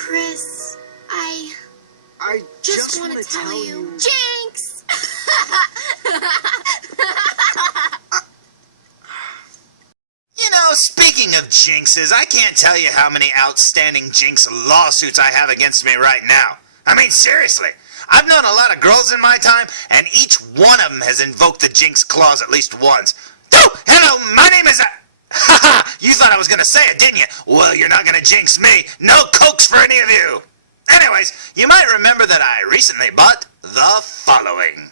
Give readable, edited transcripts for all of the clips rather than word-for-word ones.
Chris, I just want to tell you. Jinx! You know, speaking of jinxes, I can't tell you how many outstanding jinx lawsuits I have against me right now. I mean, seriously. I've known a lot of girls in my time, and each one of them has invoked the jinx clause at least once. Oh, hello, my name is... Haha, you thought I was going to say it, didn't you? Well, you're not going to jinx me. No cokes for any of you. Anyways, you might remember that I recently bought the following.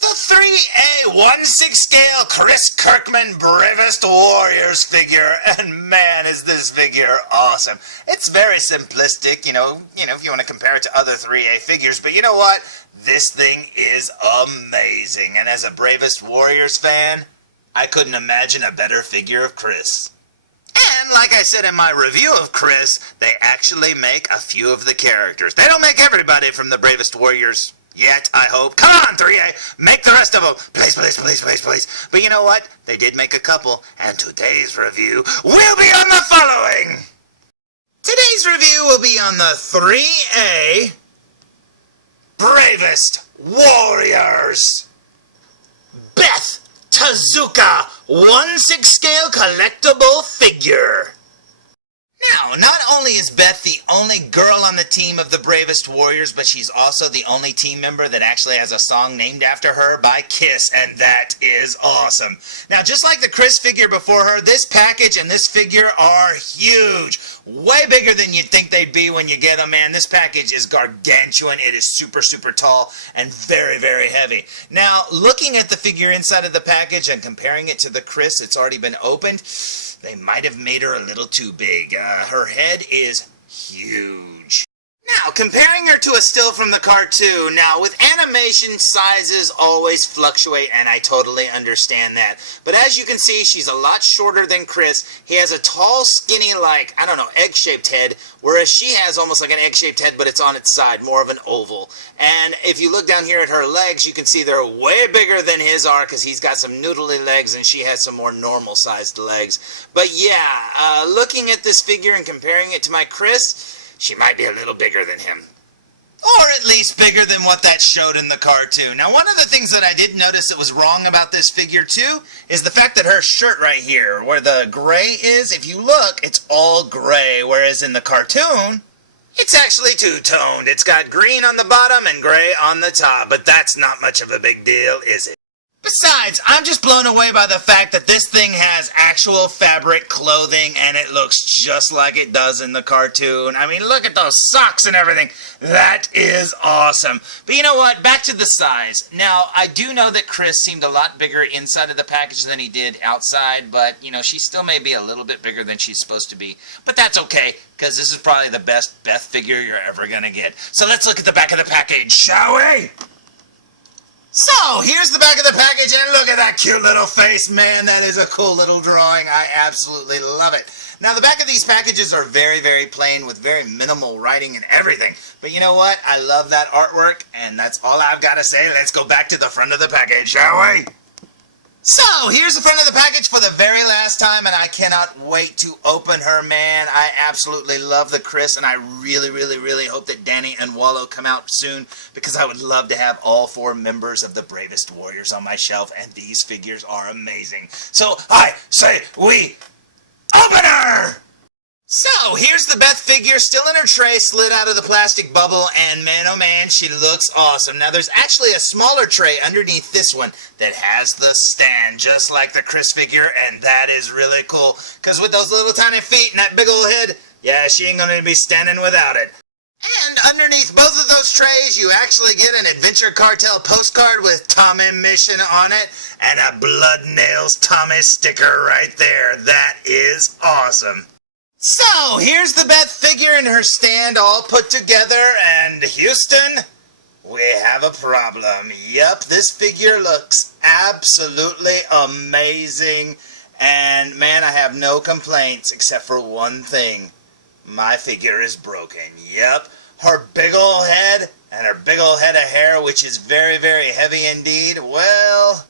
The 3A 1/6 scale Chris Kirkman Bravest Warriors figure, and man is this figure awesome. It's very simplistic, you know, if you want to compare it to other 3A figures, but you know what? This thing is amazing, and as a Bravest Warriors fan, I couldn't imagine a better figure of Chris. And like I said in my review of Chris, they actually make a few of the characters. They don't make everybody from the Bravest Warriors yet, I hope. Come on, 3A, make the rest of them. Please, please, please, please, please. But you know what? They did make a couple, and today's review will be on the following. Today's review will be on the 3A Bravest Warriors. Beth Tezuka 1/6 scale collectible figure. Now, not only is Beth the only girl on the team of the Bravest Warriors, but she's also the only team member that actually has a song named after her by Kiss, and that is awesome. Now, just like the Chris figure before her, this package and this figure are huge. Way bigger than you'd think they'd be when you get them, man. This package is gargantuan. It is super, super tall and very, very heavy. Now, looking at the figure inside of the package and comparing it to the Chris, it's already been opened. They might have made her a little too big. Her head is huge. Now, comparing her to a still from the cartoon, now with animation, sizes always fluctuate, and I totally understand that. But as you can see, she's a lot shorter than Chris. He has a tall, skinny, like, I don't know, egg-shaped head, whereas she has almost like an egg-shaped head, but it's on its side, more of an oval. And if you look down here at her legs, you can see they're way bigger than his are, because he's got some noodly legs, and she has some more normal-sized legs. But yeah, looking at this figure and comparing it to my Chris, she might be a little bigger than him. Or at least bigger than what that showed in the cartoon. Now, one of the things that I did notice that was wrong about this figure, too, is the fact that her shirt right here, where the gray is, if you look, it's all gray, whereas in the cartoon, it's actually two-toned. It's got green on the bottom and gray on the top, but that's not much of a big deal, is it? Besides, I'm just blown away by the fact that this thing has actual fabric clothing and it looks just like it does in the cartoon. I mean, look at those socks and everything. That is awesome. But you know what? Back to the size. Now, I do know that Chris seemed a lot bigger inside of the package than he did outside, but, you know, she still may be a little bit bigger than she's supposed to be. But that's okay, because this is probably the best Beth figure you're ever going to get. So let's look at the back of the package, shall we? So, here's the back of the package, and look at that cute little face. Man, that is a cool little drawing. I absolutely love it. Now, the back of these packages are very, very plain with very minimal writing and everything. But you know what? I love that artwork, and that's all I've got to say. Let's go back to the front of the package, shall we? So, here's the front of the package for the very last time, and I cannot wait to open her, man. I absolutely love the Chris, and I really, really, really hope that Danny and Wallow come out soon, because I would love to have all 4 members of the Bravest Warriors on my shelf, and these figures are amazing. So, I say we open her! So, here's the Beth figure, still in her tray, slid out of the plastic bubble, and man, oh man, she looks awesome. Now, there's actually a smaller tray underneath this one that has the stand, just like the Chris figure, and that is really cool, because with those little tiny feet and that big old head, yeah, she ain't gonna be standing without it. And underneath both of those trays, you actually get an Adventure Cartel postcard with Tommy Mission on it, and a Blood Nails Tommy sticker right there. That is awesome. So, here's the Beth figure and her stand all put together, and Houston, we have a problem. Yup, this figure looks absolutely amazing, and man, I have no complaints except for one thing. My figure is broken. Yup, her big ol' head and her big ol' head of hair, which is very, very heavy indeed, well,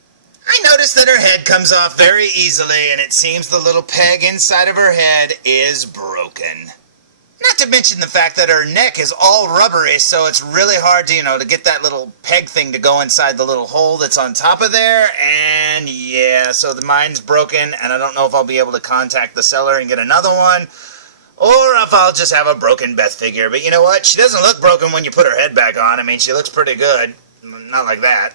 I noticed that her head comes off very easily, and it seems the little peg inside of her head is broken. Not to mention the fact that her neck is all rubbery, so it's really hard to, to get that little peg thing to go inside the little hole that's on top of there. And yeah, so mine's broken, and I don't know if I'll be able to contact the seller and get another one, or if I'll just have a broken Beth figure. But you know what? She doesn't look broken when you put her head back on. I mean, she looks pretty good. Not like that.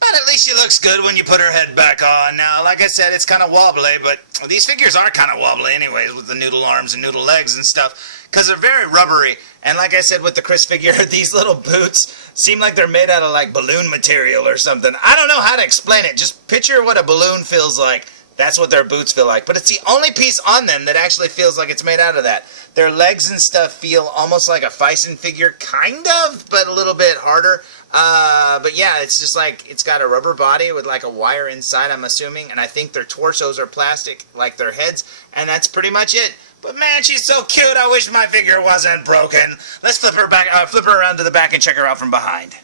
But at least she looks good when you put her head back on. Now, like I said, it's kind of wobbly, but these figures are kind of wobbly anyways with the noodle arms and noodle legs and stuff, because they're very rubbery. And like I said with the Chris figure, these little boots seem like they're made out of like balloon material or something. I don't know how to explain it. Just picture what a balloon feels like. That's what their boots feel like. But it's the only piece on them that actually feels like it's made out of that. Their legs and stuff feel almost like a Fison figure, kind of, but a little bit harder. But yeah, it's just like, it's got a rubber body with like a wire inside, I'm assuming. And I think their torsos are plastic, like their heads. And that's pretty much it. But man, she's so cute. I wish my figure wasn't broken. Let's flip her around to the back and check her out from behind.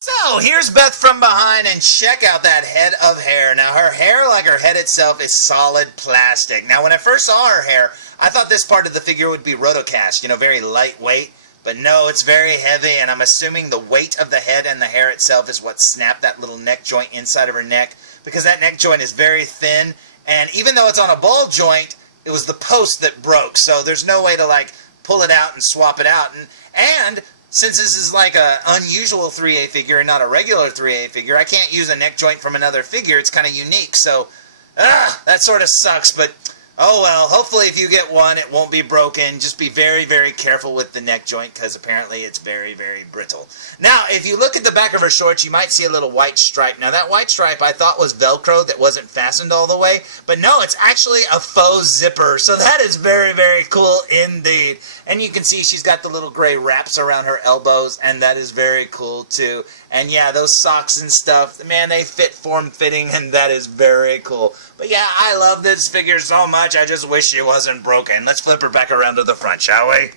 So, here's Beth from behind, and check out that head of hair. Now, her hair, like her head itself, is solid plastic. Now, when I first saw her hair, I thought this part of the figure would be rotocast, very lightweight. But no, it's very heavy, and I'm assuming the weight of the head and the hair itself is what snapped that little neck joint inside of her neck, because that neck joint is very thin, and even though it's on a ball joint, it was the post that broke, so there's no way to, like, pull it out and swap it out. And since this is like an unusual 3A figure and not a regular 3A figure, I can't use a neck joint from another figure. It's kind of unique, so that sort of sucks, but oh well. Hopefully if you get one, it won't be broken. Just be very, very careful with the neck joint, because apparently it's very, very brittle. Now, if you look at the back of her shorts, you might see a little white stripe. Now, that white stripe I thought was Velcro that wasn't fastened all the way, but no, it's actually a faux zipper, so that is very, very cool indeed. And you can see she's got the little gray wraps around her elbows, and that is very cool too. And yeah, those socks and stuff, man, they fit form-fitting, and that is very cool. But yeah, I love this figure so much, I just wish she wasn't broken. Let's flip her back around to the front, shall we?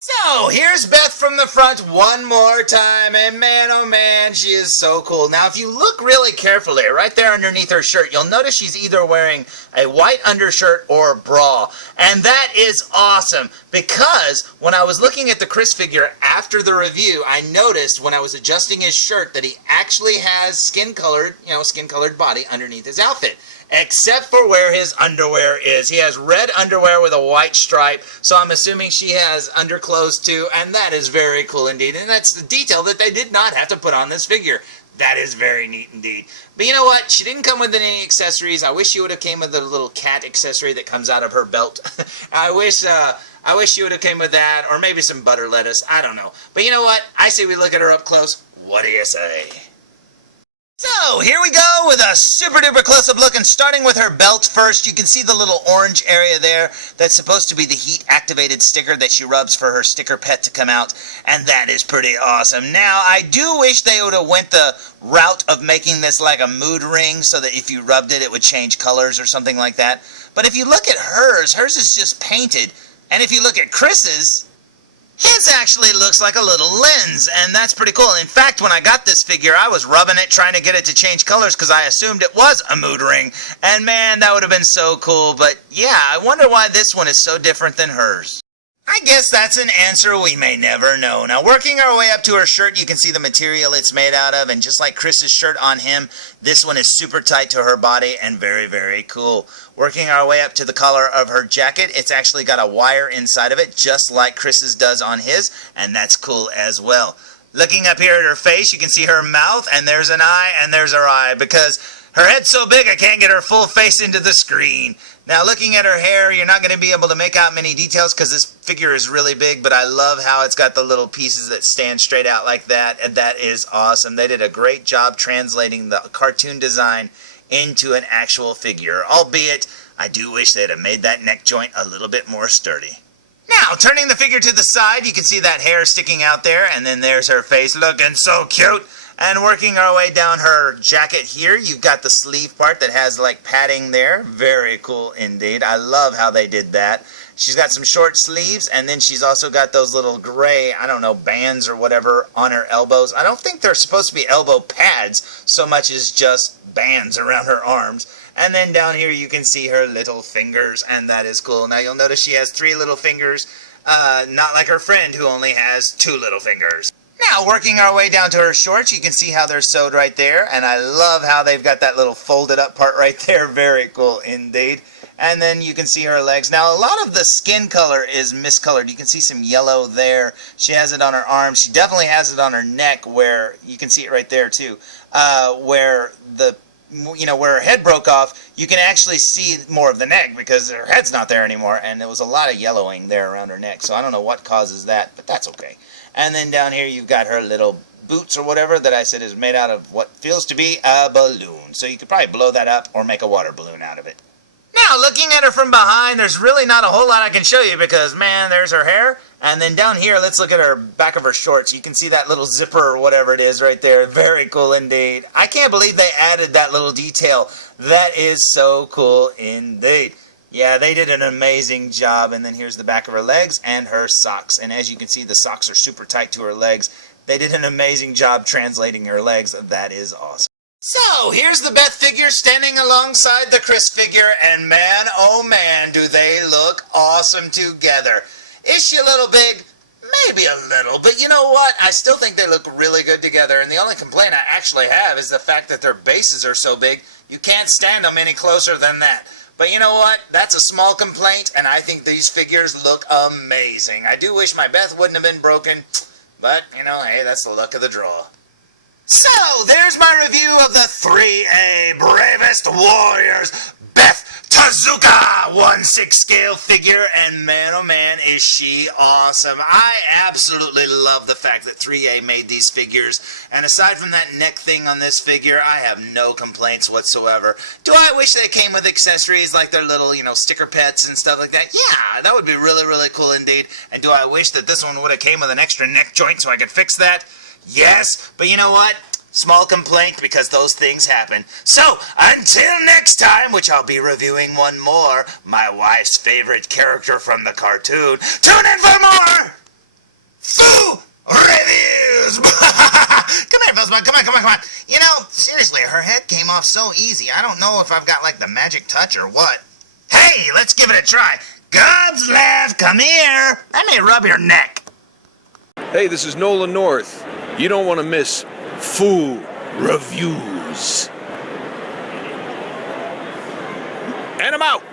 So, here's Beth from the front one more time, and man, oh man, she is so cool. Now, if you look really carefully, right there underneath her shirt, you'll notice she's either wearing a white undershirt or a bra. And that is awesome, because when I was looking at the Chris figure after the review, I noticed when I was adjusting his shirt that he actually has skin-colored body underneath his outfit. Except for where his underwear is. He has red underwear with a white stripe, so I'm assuming she has underclothes too, and that is very cool indeed. And that's the detail that they did not have to put on this figure. That is very neat indeed. But you know what? She didn't come with any accessories. I wish she would have came with the little cat accessory that comes out of her belt. I wish she would have came with that, or maybe some butter lettuce. I don't know. But you know what? I say we look at her up close. What do you say? So, here we go with a super duper close-up look, and starting with her belt first, you can see the little orange area there. That's supposed to be the heat-activated sticker that she rubs for her sticker pet to come out, and that is pretty awesome. Now, I do wish they would have went the route of making this like a mood ring, so that if you rubbed it, it would change colors or something like that. But if you look at hers is just painted, and if you look at Chris's, his actually looks like a little lens, and that's pretty cool. In fact, when I got this figure, I was rubbing it, trying to get it to change colors, because I assumed it was a mood ring. And man, that would have been so cool. But yeah, I wonder why this one is so different than hers. I guess that's an answer we may never know. Now, working our way up to her shirt, you can see the material it's made out of, and just like Chris's shirt on him, this one is super tight to her body and very, very cool. Working our way up to the collar of her jacket, it's actually got a wire inside of it, just like Chris's does on his, and that's cool as well. Looking up here at her face, you can see her mouth, and there's an eye, and there's her eye, because her head's so big I can't get her full face into the screen. Now, looking at her hair, you're not going to be able to make out many details because this figure is really big, but I love how it's got the little pieces that stand straight out like that, and that is awesome. They did a great job translating the cartoon design into an actual figure, albeit I do wish they'd have made that neck joint a little bit more sturdy. Now, turning the figure to the side, you can see that hair sticking out there, and then there's her face looking so cute. And working our way down her jacket here, you've got the sleeve part that has like padding there. Very cool indeed. I love how they did that. She's got some short sleeves, and then she's also got those little gray, I don't know, bands or whatever on her elbows. I don't think they're supposed to be elbow pads so much as just bands around her arms. And then down here you can see her little fingers, and that is cool. Now you'll notice she has 3 little fingers. Not like her friend who only has 2 little fingers. Now, working our way down to her shorts, you can see how they're sewed right there. And I love how they've got that little folded up part right there. Very cool indeed. And then you can see her legs. Now, a lot of the skin color is miscolored. You can see some yellow there. She has it on her arms. She definitely has it on her neck, where you can see it right there too. Where where her head broke off, you can actually see more of the neck because her head's not there anymore, and there was a lot of yellowing there around her neck. So I don't know what causes that, but that's okay. And then down here you've got her little boots or whatever that I said is made out of what feels to be a balloon. So you could probably blow that up or make a water balloon out of it. Now, looking at her from behind, there's really not a whole lot I can show you because, man, there's her hair. And then down here, let's look at her back of her shorts. You can see that little zipper or whatever it is right there. Very cool indeed. I can't believe they added that little detail. That is so cool indeed. Yeah, they did an amazing job. And then here's the back of her legs and her socks. And as you can see, the socks are super tight to her legs. They did an amazing job translating her legs. That is awesome. So, here's the Beth figure standing alongside the Chris figure, and man, oh man, do they look awesome together. Is she a little big? Maybe a little, but you know what? I still think they look really good together, and the only complaint I actually have is the fact that their bases are so big, you can't stand them any closer than that. But you know what? That's a small complaint, and I think these figures look amazing. I do wish my Beth wouldn't have been broken, but, you know, hey, that's the luck of the draw. So, there's my review of the 3A Bravest Warriors Beth Tezuka 1/6 scale figure, and man oh man is she awesome. I absolutely love the fact that 3A made these figures, and aside from that neck thing on this figure, I have no complaints whatsoever. Do I wish they came with accessories like their little, sticker pets and stuff like that? Yeah, that would be really, really cool indeed. And do I wish that this one would have came with an extra neck joint so I could fix that? Yes, but you know what? Small complaint because those things happen. So, until next time, which I'll be reviewing one more, my wife's favorite character from the cartoon, tune in for more Foo Reviews! Come here, felzbug. Come on. Seriously, her head came off so easy. I don't know if I've got, the magic touch or what. Hey, let's give it a try. Gobs left, come here. Let me rub your neck. Hey, this is Nolan North. You don't want to miss Foo Reviews. And I'm out.